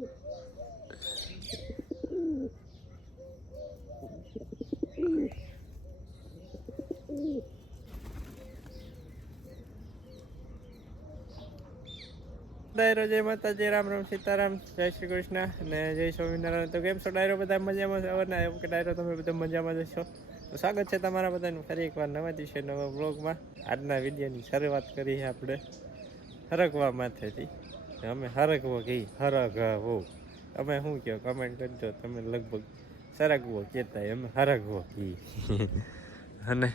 ડાયરો જય માતાજી, રામ રામ સીતારામ, જય શ્રી કૃષ્ણ અને જય સ્વામિનારાયણ. તો કેમ છો ડાયરો? બધા મજામાં છે? અવરના એવું કે ડાયરો તમે બધા મજામાં જશો. તો સ્વાગત છે તમારા બધાનું ફરી એકવાર નવા દિવસે નવા બ્લોગમાં. આજના વિડીયોની શરૂઆત કરી છે આપણે હરગવા માથેથી. અમે હરગવો કહી, હરગવો. તમે શું કહો કમેન્ટ કરજો. તમે લગભગ સરગવો કહેતા, અમે હરગવો કહી. અને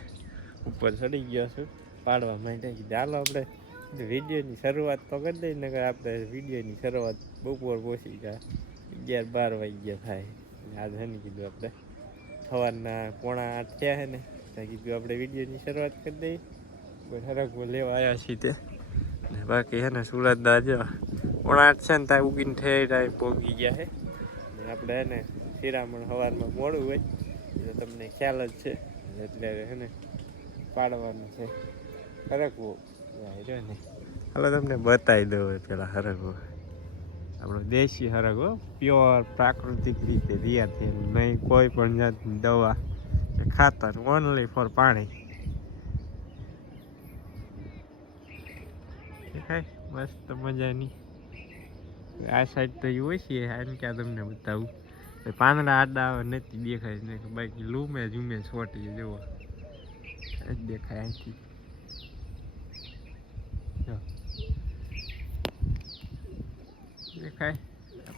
ઉપર ચડી ગયો છું પાડવા માટે. ચાલો આપણે વિડીયોની શરૂઆત તો કરી દઈએ ને. આપણે વિડીયોની શરૂઆત બપોર પહોંચી ગયા 11-12 વાગ્યા થાય. આજ હની કીધું આપણે સવારના 7:45 થયા છે ને, ત્યાં કીધું આપણે વિડીયોની શરૂઆત કરી દઈએ. હરગવો લેવા આવ્યા છીએ તે ને. બાકી છે ને સુરત દાજો 7:45 છે ને ત્યાં ઉગીને ઠેર પહોંચી ગયા છે ને. આપણે એને શિરામણ સવારમાં મોડું હોય તો તમને ખ્યાલ જ છે, એટલે છે ને પાડવાનું છે હરગવો. ને હાલો તમને બતાવી દઉં પેલા હરગવો. આપણો દેશી હરગવો, પ્યોર પ્રાકૃતિક રીતે તૈયાર થયેલું, નહીં કોઈ પણ જાતની દવા કે ખાતર, ઓનલી ફોર પાણી. દેખાય મસ્ત મજાની. આ સાઈડ તો હોય છે, આને ક્યાં તમને બતાવું. પાંદડા આડા આવે નથી દેખાય ને, બાકી લૂમે ઝૂમે છોટી જુઓ દેખાય અહીંથી. દેખાય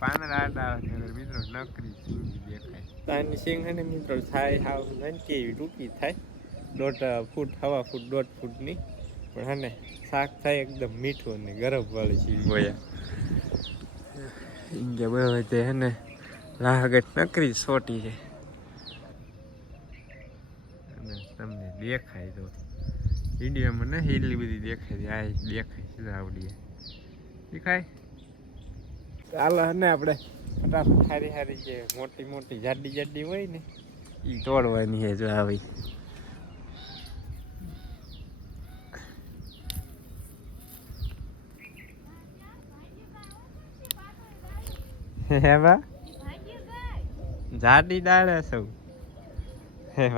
પાંદડા આડા આવે મિત્રો, નકરી સિંગી દેખાય. તાની સિંગ છે ને મિત્રો થાય હાવ નાનકી એવી ટૂંકી થાય, 1.5 ફૂટ 1.5 ફૂટ 1.5 ફૂટની. પણ હા ને શાક થાય એકદમ મીઠું અને ગરમ વાળી સિંગ હોય. ઇંગે બરાબર તે હે ને લાગત નકરી છોટી છે. અને તમને દેખાય તો વિડીયોમાં ને એટલી બધી દેખાય, આ દેખાય સીધા આવડીએ દેખાય. ચાલો ને આપણે ફટાફટ સારી સારી જે મોટી મોટી જાડી જાડી હોય ને એ તોડવાની છે. જો આવી હે બા જાડી ડાળે સૌ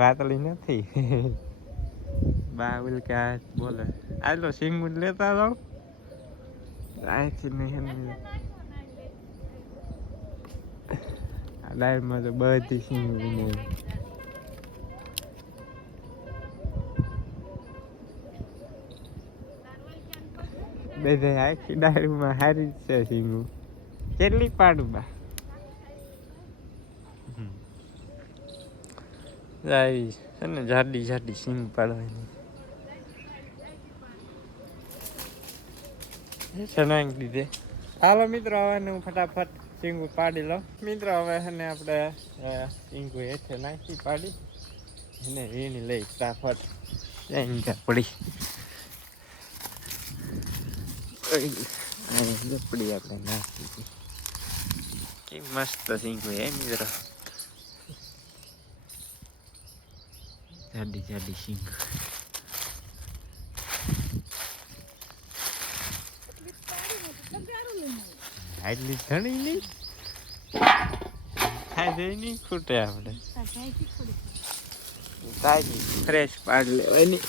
વાતળી નથી. બા બોલ કે આ બોલે આલો સિંગું લેતા જાઓ અહીંથી નહીં. આ ડાળમાં તો બધી સિંગું બધે આખી ડાળમાં સારી જ છે સિંગું. કેટલી પાડું બા આવી છે ને જાડી જાડી સિંગ પાડવાની નાખી દીધે. હાલો મિત્રો હવે હું ફટાફટ સિંગું પાડી લો મિત્રો. હવે છે ને આપણે સિંગું હેઠે નાખી પાડી એને વીણી લઈ ફટાફટ પડી પડી આપણે નાખી. કે મસ્ત સિંગું હે મિત્રો, જાડી જાડી સિંગ. આટલી ઘણી નહીં થાય નહીં ખૂટે. આપણે તાજી ફ્રેશ પાડ લેવાની.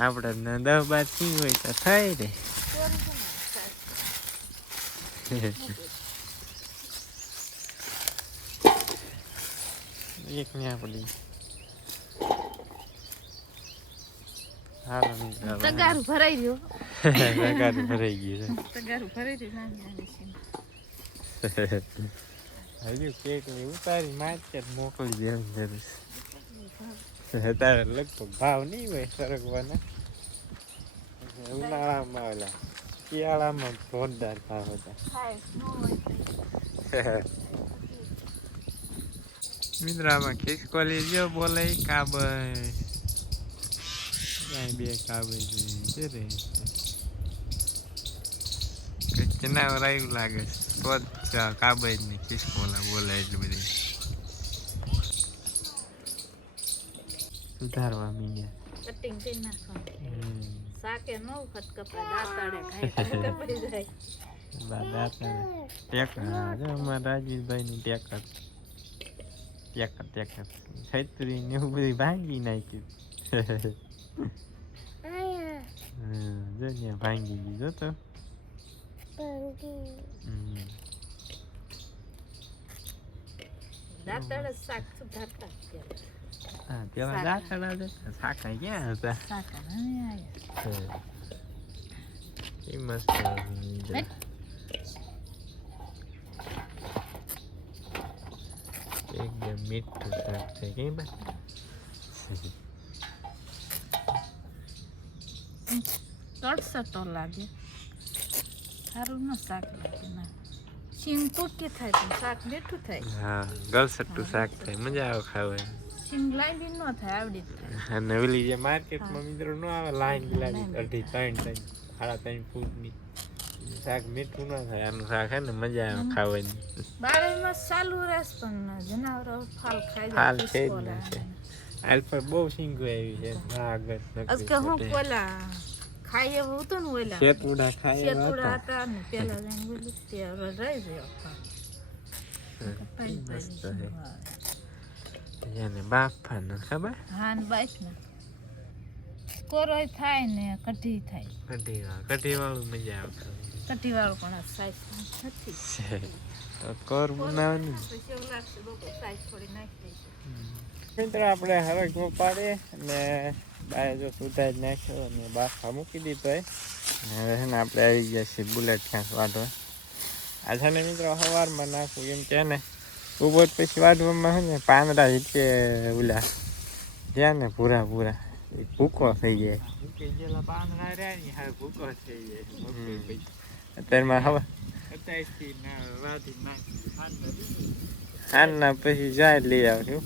આપણે 10-12 સિંગ હોય તો થાય રે. એક ને આપડી હાલો મિત્રો તગારું ભરાઈ ગયું. તગારું ભરાઈ ગયું. તગારું ભરાઈ ગયું. હજુ કેક ઉતારી માર્કેટ મોકલી દેવાની જરૂર છે. તારે લગભગ ભાવ નહીં હોય સરગવાના. ઉનાળામાં ઓલા શિયાળામાં જોરદાર ભાવ હતા. મિત્રો આમાં ખિસકોલી જો બોલે કાબય બે કાબય છે રે. જનાવર આવ્યું લાગે તો જ કાબય ને ખિસકોલા બોલે એટલી બધી સુધારવા મીડ્યા. કટિંગ કરી નાખવાનું. શાકે નો ખટકપા દાંતાડે ખાય તો પડી જાય. દાંતાડે ટેકર જો અમારા રાજવીરભાઈની ટેકર છત્રી ને એવું બધું ભાંગી નાખ્યું. જો ત્યાં ભાંગી ગયું જો તો દાંતાડે શાક સુધારતા હા પેલા દાંતાડા જ શાકા ક્યાં હતા શાકા આયા એ મસ્ત એકદમ મીઠું શાક છે કે તડસતો લાગે સારું ન શાક લાગે ના શીંગ તૂટી થાય પણ શાક મીઠું થાય. હા ગળસટ્ટું શાક થાય મજા આવે ખાવાની. શીંગ લાઈન ન થાય આવડી થાય. અને ઓલી જે માર્કેટમાં મિત્રો ન આવે લાઈન ગુલાબી 2.5-3 ફૂટની શાક મીઠું ન થાય. આનું શાક હે ને મજા આવે ખાવાની. બારેમાં ચાલુ રહેશે પણ જનાવરો ફાલ ખાઈ ફાલ છે જ ને છે. આલ પર બહુ શીંગો આવી છે આગળ અસ કે હું કોલા ખાઈ એવું હતું ને ઓલા શેતુડા ખાય શેતુડા હતા ને પેલા જઈને બોલી તે રહી ગયો. મસ્ત છે એને બાફાનો ખબર. હા ને બાઈક ને કોરોય થાય ને કઢી થાય. કઢી વાળું મજા આવે. કઢી વાળું પણ સાઈઝ નથી તો કોર બનાવવાની પછી એવું લાગશે લોકો સાઈઝ થોડી નાખી દઈશું. મિત્રો આપણે હરખમાં પાડીએ અને બાય જો સુધારી નાખ્યો અને બાફા મૂકી દીધો હવે છે ને આપણે આવી ગયા છીએ બુલેટ ઘાસ વાઢવા. આ છે ને મિત્રો સવારમાં નાખવું એમ કે ને બપોર પછી વાઢવામાં છે ને પાંદડા રીતે ઓલા ત્યાં ને પૂરા ભૂકો થઈ જાય. અત્યારમાં હવે હાલના પછી જાય લઈ આવ્યું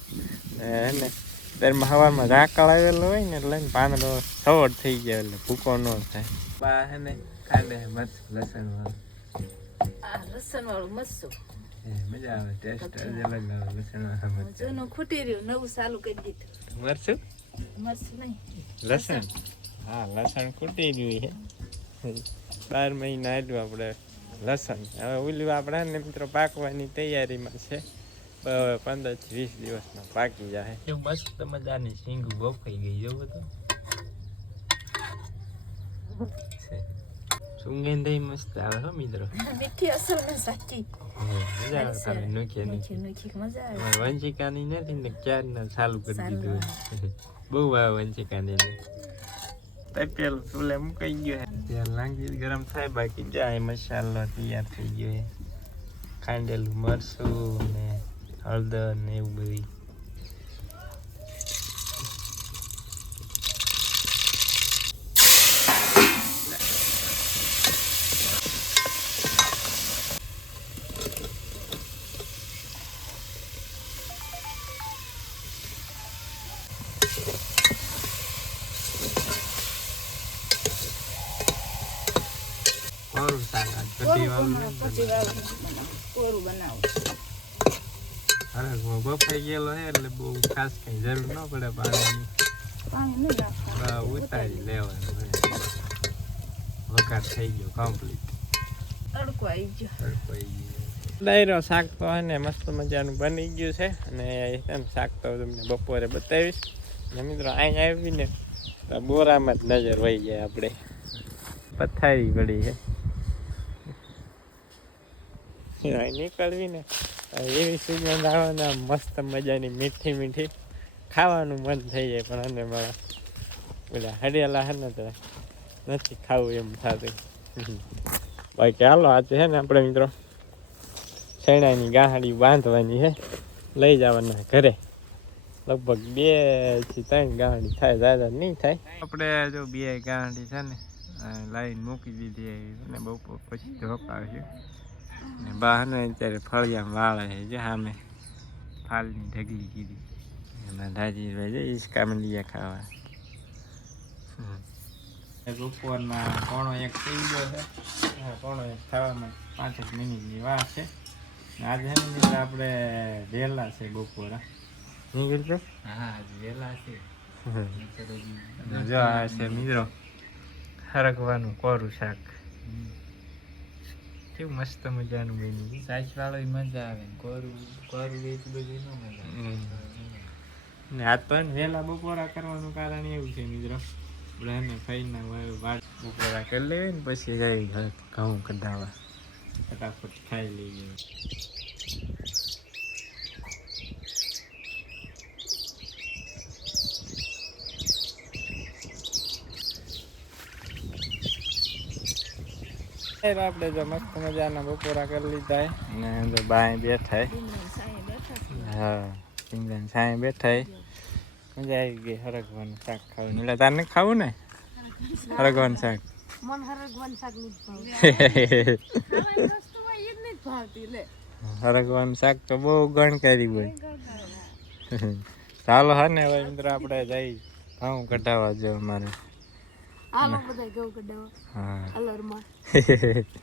ને અત્યારમાં હવામાં ઝાકળ આવેલો હોય ને એટલે પાંદડો સવડ થઈ ગયો એટલે ભૂકો ન થાય. બા હે ને કાઢે મસ્ત લસણ વાળું. લસણ વાળું મસ્ત મજા આવે ટેસ્ટ અલગ આવે લસણ વાળું. જૂનું ખૂટી રહ્યું નવું ચાલુ કરી દીધું. મરચું મરચું નહીં લસણ. હા લસણ ખૂટી રહ્યું છે 12 મહિના આડું આપણે લસણ. હવે ઓલું આપણે ને મિત્રો પાકવાની તૈયારીમાં છે. 15 થી 20 દિવસમાં પાકી જાય. મસ્ત મજાની શીંગું બફાઈ ગઈ જો બધું. સુગંધ મસ્ત આવે હો મિત્રો. મીઠી અસર ને સાચી મજા આવે તમે નોખી મજા આવે. વંશિકાની નથી ને ક્યારના ચાલુ કરી દીધું. બહુ આવે વંશિકાની ને પેલું ચૂલે મુકાઈ ગયો. ત્યાં લાંગી ગરમ થાય બાકી જાય મસાલો તૈયાર થઈ ગયો. ખાંડેલું મરચું ને હળદર ને એવું બધું. બફાઈ ગયેલો છે એટલે બહુ ખાસ કઈ જરૂર ન પડે પાણીની. ઉતારી લેવાનું વઘાર થઈ ગયો કમ્પ્લીટ. તડકો આવી ગયો. ડાયરો શાક તો હે ને મસ્ત મજાનું બની ગયું છે અને શાક તો તમને બપોરે બતાવીશ. ને મિત્રો અહીંયા આવીને બોરામાં જ નજર વહી જાય આપણે. પથારી પડી છે નીકળવી ને એવી સુગંધ આવે ને મસ્ત મજાની મીઠી ખાવાનું મન થઈ જાય. પણ અને મારા ઓલા હરિયાલા હે ને તો નથી ખાવું એમ થતું. બાકી હાલો આજે છે ને આપણે મિત્રો શેણાની ગાંહડી બાંધવાની છે લઈ જવાના ઘરે. લગભગ 2 થી 3 ગાંહડી થાય જ્યાદા નહીં થાય. આપણે જો 2 ગાંહડી છે ને લાઈન મૂકી દીધી અને બપોર પછી ધોપાવશે. ને બહાર અત્યારે ફળિયામાં વાળે છે જે સામે ફાલની ઢગલી કીધી એમાં દાજીભાઈ છે ઈસકા મંડિયા ખાવા. બપોરના 1:45 થઈ ગયો છે. 1:45 થવામાં 5 મિનિટની વાર છે. આજે આપણે વહેલા છે બપોરા. નીકળ તો હા આજે વહેલા છે. જો આ છે મિત્રો હરગવાનું કોરું શાક કેવું મસ્ત મજાનું બન્યું સાચ વાળો મજા આવે ને કોરું કોરું એટલું બધું ન મજા ને આજ પણ વહેલા બપોરા કરવાનું કારણ એવું છે મિત્રો બધાને ખાઈને વાટ બપોરા કરી લેવી ને પછી જઈ ઘઉં કઢાવા ફટાફટ ખાઈ લઈએ આપણે જો મસ્ત મજાના બપોરા કરી લીધા ને જો બાય બેઠા હા સિંગન સાંય બેઠા મજા આવી ગઈ હરગવાનું શાક ખાવું એટલે તાર નથી ખાવું ને હરગવાનું શાક મન હરગવાનું શાક નથી ભાવતું હરગવાનું શાક તો બહુ ગણકારી હોય ચાલો હા ને હવે મિત્રો આપણે જઈ ઘઉં કઢાવવા જો અમારે હાલો બધા ઘઉં કઢાવવા હા કલરમાં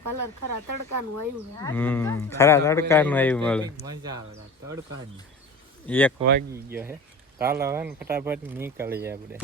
કલર ખરા તડકાનું આવ્યું ખરા તડકાનું આવ્યું મળે મજા આવે તડકાની 1 વાગી ગયો હે ચાલો હવે ને ફટાફટ નીકળીએ આપણે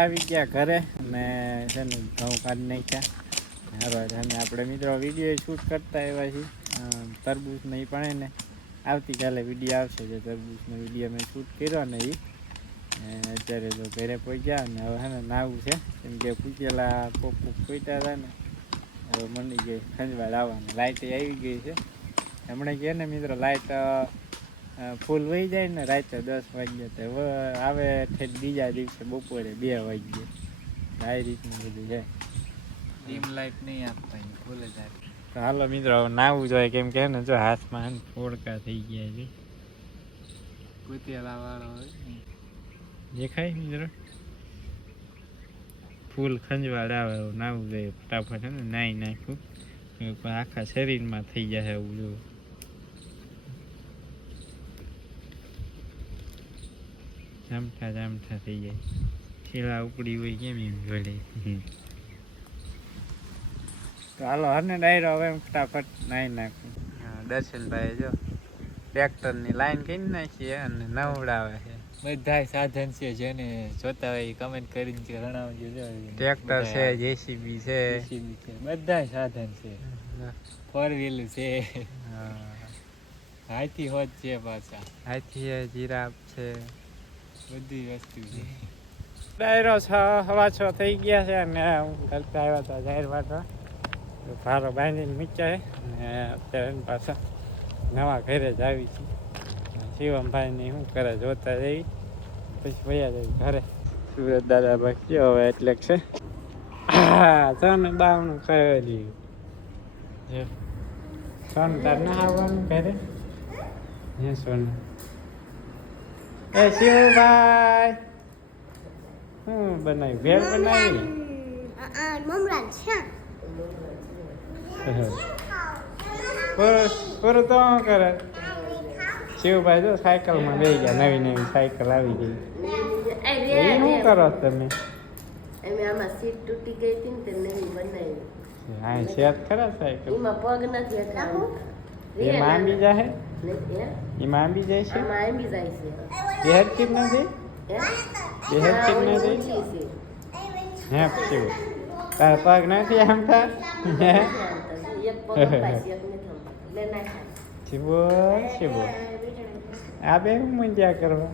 આવી ગયા ઘરે અને છે ને ઘઉં કાઢી નાખ્યા હવે અને આપણે મિત્રો વિડીયો શૂટ કરતા એવા છીએ તરબૂચ નહીં પણ ને આવતીકાલે વિડીયો આવશે જે તરબૂચનો વિડીયો મેં શૂટ કર્યો ને એ અત્યારે તો ઘરે પહોંચ્યા ને હવે છે ને નાવું છે કેમ કે પૂછેલા કોક પૂછ્યા હતા ને હવે મંડી ગઈ ખંજવાળ આવવાની લાઇટ આવી ગઈ છે હમણાં કહે ને મિત્રો લાઇટ ફૂલ વહી જાય ને રાતે 10 વાગ્યા તો હવે આવે ઠેઠ બીજા દિવસે બપોરે 2 વાગ્યે આ રીતનું બધું છે ડીમ લાઈટ નહીં આપતા ફૂલ જ આપે તો હાલો મિત્રો હવે નાવું જોઈએ કેમ કે ને જો હાથમાં ફોડકા થઈ ગયા છે કુતેલા વાળો હોય દેખાય મિત્રો ફૂલ ખંજવાળ આવે એવું નાવું જોઈએ ફટાફટ ને નાહી નાખ્યું આખા શરીરમાં થઈ જાય એવું જો જામઠા થઈ જાય છેલ્લા ઉપડી હોય કેમ એમ જોડે તો હાલો હરને ડાયરો હવે ફટાફટ નાહી નાખું હા દર્શનભાઈ જો ટ્રેક્ટરની લાઈન કરી નાખીએ અને નવડાવે છે બધા સાધન છે જેને જોતા હોય કમેન્ટ કરીને કે રણાવજો ટ્રેક્ટર છે જેસીબી છે બધા સાધન છે 4 વ્હીલ છે હાથી હોત છે પાછા હાથી જીરાફ છે બધી વસ્તુ છે ડાયરો 6:15 થઈ ગયા છે અને હું કરતા આવ્યા હતા જાહેર વાટવા ભારો બાંધીને મૂક્યા છે અને અત્યારે પાછા નવા ઘરે જ આવી છે શિવમભાઈની શું કરે જોતા જઈ પછી ભૈયા જાય ઘરે સુરત દાદા ભાઈ હવે એટલે છે હા સોન બાવનું કરી સોન તાર ના આવવાનું ઘરે હે સોન એ શિવભાઈ શું બનાવ્યું ભેળ બનાવી પૂરું તો શું કરે શિવભાઈ જો સાયકલમાં લઈ ગયા નવી નવી સાયકલ આવી ગઈ એ શું કરો તમે આમાં સીટ તૂટી ગઈ હતી ને તે નવી બનાવી હા સેટ ખરા સાયકલ એમાં પગ નથી એટલે એમાં આંબી જાય એમાં આંબી જાય છે આમાં આંબી જાય છે બે હરકી જ નથી બે હરકી જ નથી હે શિવ તાર પગ નથી આમતા હે એક પગ અપાય છે એક નથી લે નાખ શિવો શિવો આ બે હું મંજ્યા કરવા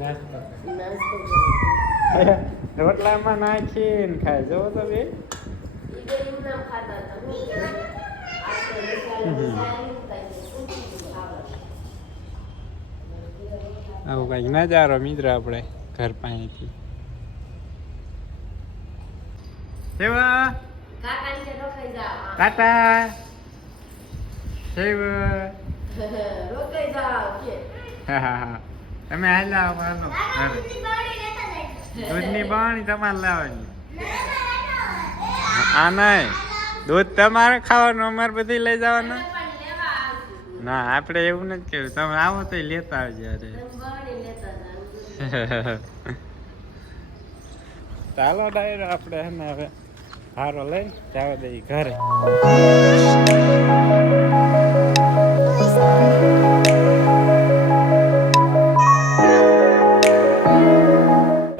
નાસ્તો નાસ્તો કરે. રોટલામાં નાખીને ખાય જોવો તો બે ઈ બે એમનેમ ખાતા હતા. હું કે આ તો સારી સારી ખાય, ઊંચી ખાવા. આવું કંઈક નજારો મિત્ર આપણે ઘર પાસેથી સેવા કાકાને રોકાઈ જાઓ. ટાટા સેવા રોકાઈ જાઓ કે. તમે હાલ્યા આવવાનો દૂધની બાણી તમારે લાવવાની આ નહીં દૂધ તમારે ખાવાનું અમારે બધી લઈ જવાનું પણ લેવા આવશું. ના આપણે એવું નથી કેવું તમે આવો તો લેતા આવજો અરે તમે બહારથી લેતા જાઓ. ચાલો ડાયરો આપણે હે ને હવે હારો લઈને જવા દઈએ ઘરે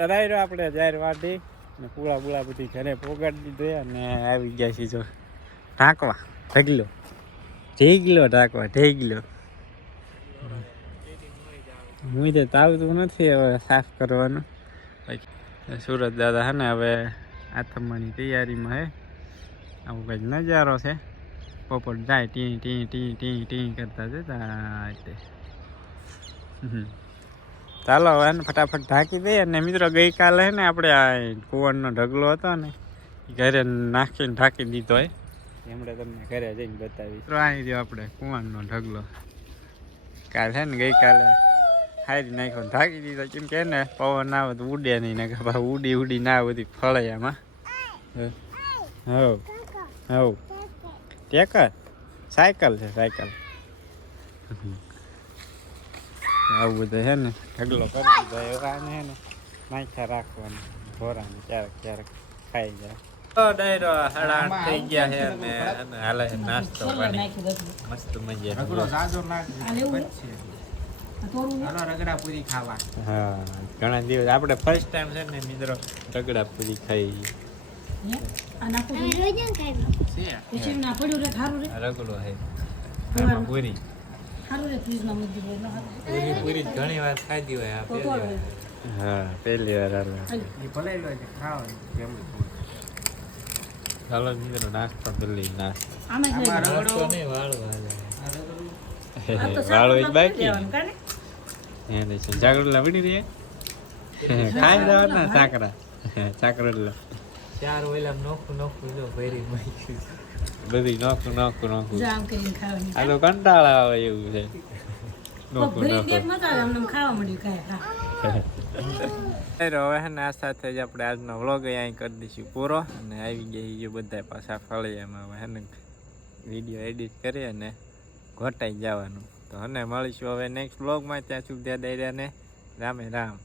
ડાયરો આપણે જાહેર વાટી ને પૂળા બુળા બધી ઘરે પોગાડી દીધો અને આવી ગયા છીએ જો ઢાંકવા ઢેગલો ઢાંકવા હું તો તાવતું નથી હવે સાફ કરવાનું સુરત દાદા હે ને હવે આથમવાની તૈયારીમાં હે આવું કંઈક નજારો છે પોપટ જાય T T T T T કરતા જતા એટલે ચાલો હવે ને ફટાફટ ઢાંકી દઈએ અને મિત્રો ગઈકાલે હે ને આપણે આ કુંવરનો ઢગલો હતો ને ઈ ઘરે નાખીને ઢાંકી દીધો હોય એમણે તમને ઘરે જઈને બતાવી મિત્રો આવી રહ્યો આપણે કુંવરનો ઢગલો કાલ છે ને ગઈકાલે હારી નાખ્યો ઢાંકી દીધો કેમ કે ને પવન આવે તો ઉડે નહીં ને કે ઉડી ના બધી ફળે આમાં હવ ટેકર સાયકલ છે સાયકલ આવું બધું છે ને ઢગલો કરી દીધો એવાને છે ને નાખ્યા રાખવાનું ઘોરાને ક્યારેક ખાઈ જાય ડાયરો 8:30 થઈ ગયા છે અને હાલે છે નાસ્તો પાણી મસ્ત મજા રગડા પૂરી ખાવા હા ઘણા દિવસ આપણે ફર્સ્ટ ટાઈમ છે ને મિત્રો રગડા પૂરી ખાઈ રગડો હે આમાં પૂરી પૂરી ઘણી વાર ખાધી હોય આ હા પહેલી વાર ચાલો મિત્રો નાસ્તો પેલી નાસ્તો નહીં વાળો જ બાકી એને છે જાગડ લાવડી રે ખાઈ જવાના સાકરા ચાર ઓઈલા નોખું જો ભરી માઈ બધી નોખું આ તો કંટાળા આવે એવું છે નોખું હવે હે ને આ સાથે જ આપણે આજનો વ્લોગ અહીં કરી દઈશું પૂરો અને આવી ગયા બધા પાછા ફળિયામાં હવે હે ને વિડીયો એડિટ કરી અને ઘટાઈ જવાનું તો હને મળીશું હવે નેક્સ્ટ વ્લોગમાં ત્યાં સુધી દાયરાને રામે રામ